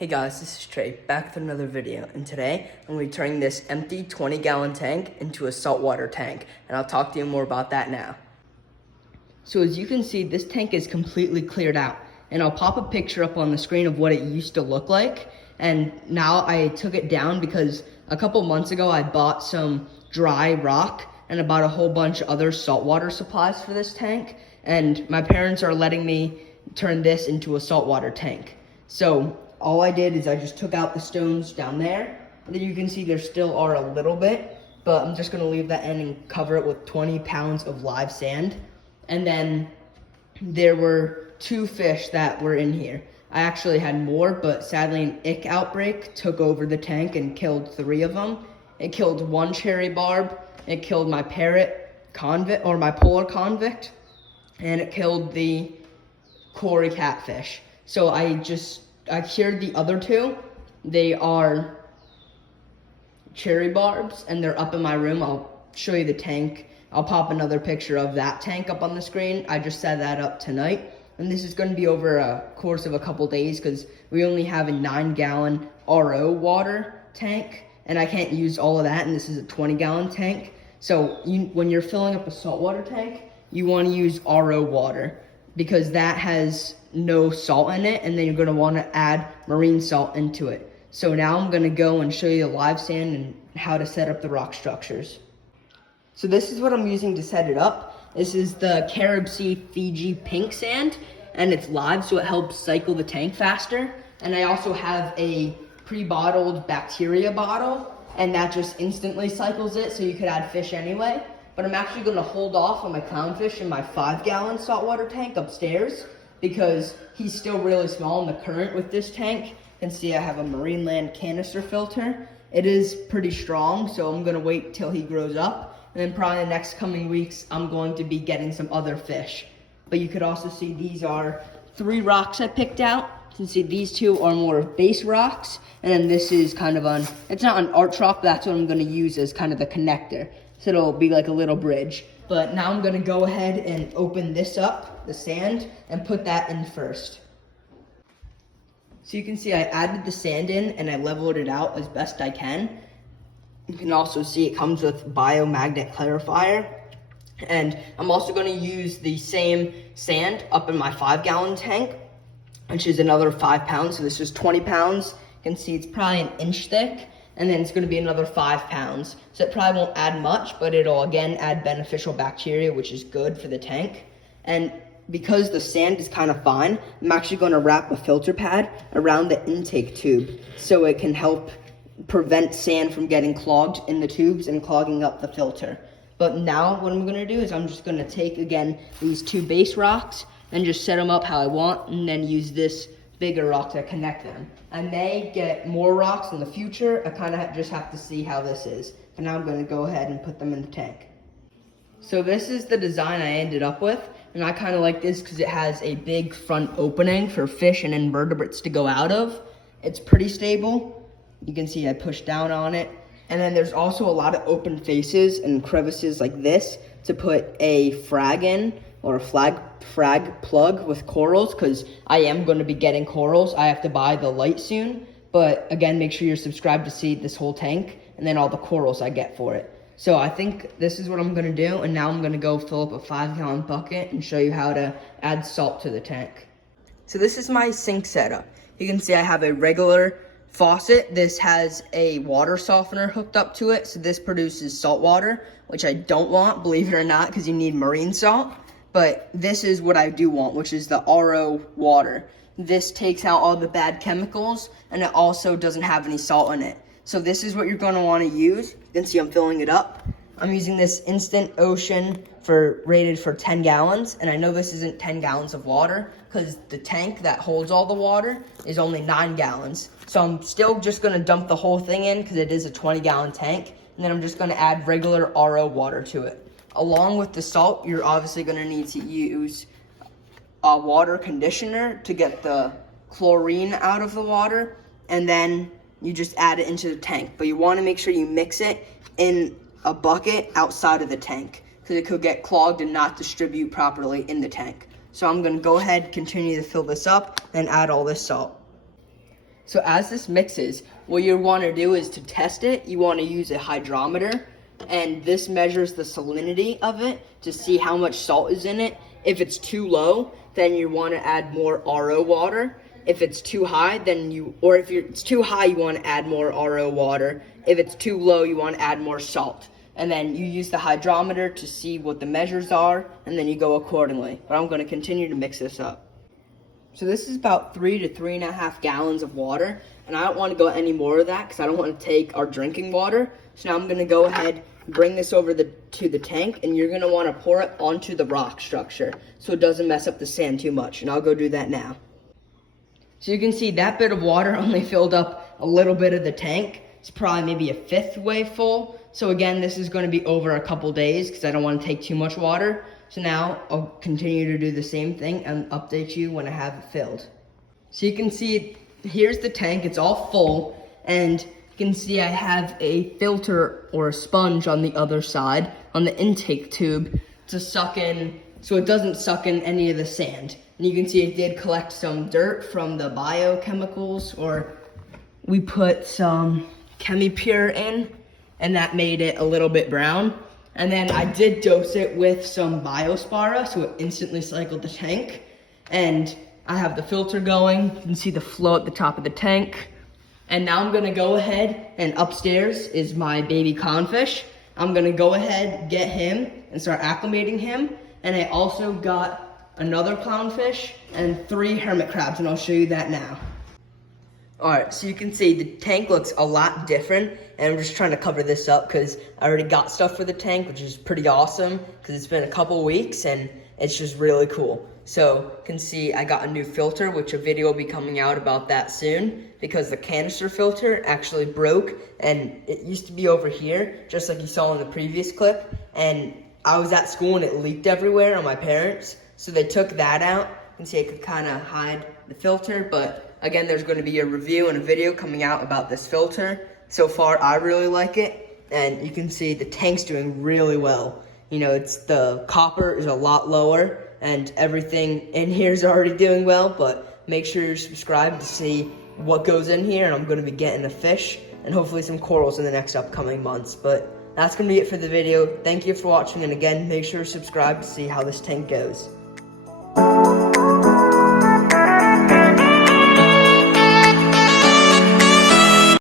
Hey guys, this is Trey, back with another video, and today I'm going to be turning this empty 20-gallon tank into a saltwater tank, and I'll talk to you more about that now. So as you can see, this tank is completely cleared out, and I'll pop a picture up on the screen of what it used to look like, and now I took it down because a couple months ago I bought some dry rock, and I bought a whole bunch of other saltwater supplies for this tank, and my parents are letting me turn this into a saltwater tank. So all I did is I just took out the stones down there, and then you can see there still are a little bit, but I'm just gonna leave that in and cover it with 20 pounds of live sand. And then there were 2 fish that were in here. I actually had more, but sadly an ick outbreak took over the tank and killed 3 of them. It killed 1 cherry barb, it killed my parrot convict, or my polar convict, and it killed the Cory catfish. So I cured the other 2. They are cherry barbs, and they're up in my room. I'll show you the tank. I'll pop another picture of that tank up on the screen. I just set that up tonight, and this is going to be over a course of a couple days because we only have a 9-gallon RO water tank, and I can't use all of that, and this is a 20-gallon tank. So when you're filling up a saltwater tank, you want to use RO water because that has no salt in it, and then you're going to want to add marine salt into it. So now I'm going to go and show you the live sand and how to set up the rock structures. So this is what I'm using to set it up. This is the Carib Sea Fiji pink sand, and it's live, so it helps cycle the tank faster. And I also have a pre-bottled bacteria bottle, and that just instantly cycles it, so you could add fish anyway. But I'm actually going to hold off on my clownfish in my 5-gallon saltwater tank upstairs because he's still really small in the current with this tank. You can see I have a Marine Land canister filter. It is pretty strong, so I'm going to wait till he grows up. And then probably the next coming weeks, I'm going to be getting some other fish. But you could also see these are 3 rocks I picked out. You can see these 2 are more of base rocks. And then this is kind of it's not an arch rock, but that's what I'm going to use as kind of the connector. So it'll be like a little bridge. But now I'm going to go ahead and open this up, the sand, and put that in first. So you can see I added the sand in and I leveled it out as best I can. You can also see it comes with biomagnet clarifier. And I'm also going to use the same sand up in my 5-gallon tank, which is another 5 pounds. So this is 20 pounds. You can see it's probably an inch thick. And then it's going to be another 5 pounds. So it probably won't add much, but it'll again add beneficial bacteria, which is good for the tank. And because the sand is kind of fine, I'm actually going to wrap a filter pad around the intake tube so it can help prevent sand from getting clogged in the tubes and clogging up the filter. But now what I'm going to do is I'm just going to take again these 2 base rocks and just set them up how I want, and then use this bigger rock to connect them. I may get more rocks in the future. I kind of just have to see how this is. And now I'm going to go ahead and put them in the tank. So this is the design I ended up with, and I kind of like this because it has a big front opening for fish and invertebrates to go out of. It's pretty stable. You can see I pushed down on it. And then there's also a lot of open faces and crevices like this to put a frag in, or a frag plug with corals, because I am going to be getting corals. I have to buy the light soon, but again, make sure you're subscribed to see this whole tank and then all the corals I get for it. So I think this is what I'm going to do, and now I'm going to go fill up a 5-gallon bucket and show you how to add salt to the tank. So this is my sink setup. You can see I have a regular faucet. This has a water softener hooked up to it, so this produces salt water, which I don't want, believe it or not, because you need marine salt. But this is what I do want, which is the RO water. This takes out all the bad chemicals, and it also doesn't have any salt in it. So this is what you're going to want to use. You can see I'm filling it up. I'm using this Instant Ocean rated for 10 gallons, and I know this isn't 10 gallons of water because the tank that holds all the water is only 9 gallons. So I'm still just going to dump the whole thing in because it is a 20-gallon tank, and then I'm just going to add regular RO water to it. Along with the salt, you're obviously going to need to use a water conditioner to get the chlorine out of the water, and then you just add it into the tank. But you want to make sure you mix it in a bucket outside of the tank because it could get clogged and not distribute properly in the tank. So I'm going to go ahead, continue to fill this up, and add all this salt. So as this mixes, what you want to do is to test it, you want to use a hydrometer, and this measures the salinity of it to see how much salt is in it. If it's too low, then you want to add more RO water. If it's too high, it's too high, you want to add more RO water. If it's too low, you want to add more salt. And then you use the hydrometer to see what the measures are, and then you go accordingly. But I'm going to continue to mix this up. So this is about 3 to 3.5 gallons of water, and I don't want to go any more of that because I don't want to take our drinking water. So now I'm going to go ahead and bring this over to the tank, and you're going to want to pour it onto the rock structure so it doesn't mess up the sand too much, and I'll go do that now. So you can see that bit of water only filled up a little bit of the tank. It's probably maybe a fifth way full. So again, this is going to be over a couple days because I don't want to take too much water. So now I'll continue to do the same thing and update you when I have it filled. So you can see, here's the tank, it's all full, and you can see I have a filter or a sponge on the other side on the intake tube to suck in, so it doesn't suck in any of the sand. And you can see it did collect some dirt from the biochemicals, or we put some ChemiPure in, and that made it a little bit brown. And then I did dose it with some Biospara, so it instantly cycled the tank. And I have the filter going. You can see the flow at the top of the tank. And now I'm gonna go ahead, and upstairs is my baby clownfish. I'm gonna go ahead, get him, and start acclimating him. And I also got another clownfish and 3 hermit crabs, and I'll show you that now. Alright, so you can see the tank looks a lot different, and I'm just trying to cover this up because I already got stuff for the tank, which is pretty awesome because it's been a couple weeks and it's just really cool. So you can see I got a new filter, which a video will be coming out about that soon because the canister filter actually broke, and it used to be over here, just like you saw in the previous clip, and I was at school and it leaked everywhere on my parents, so they took that out. You can see I could kind of hide the filter, but again, there's going to be a review and a video coming out about this filter. So far, I really like it, and you can see the tank's doing really well. You know, the copper is a lot lower, and everything in here is already doing well, but make sure you're subscribed to see what goes in here, and I'm going to be getting a fish and hopefully some corals in the next upcoming months. But that's going to be it for the video. Thank you for watching, and again, make sure to subscribe to see how this tank goes.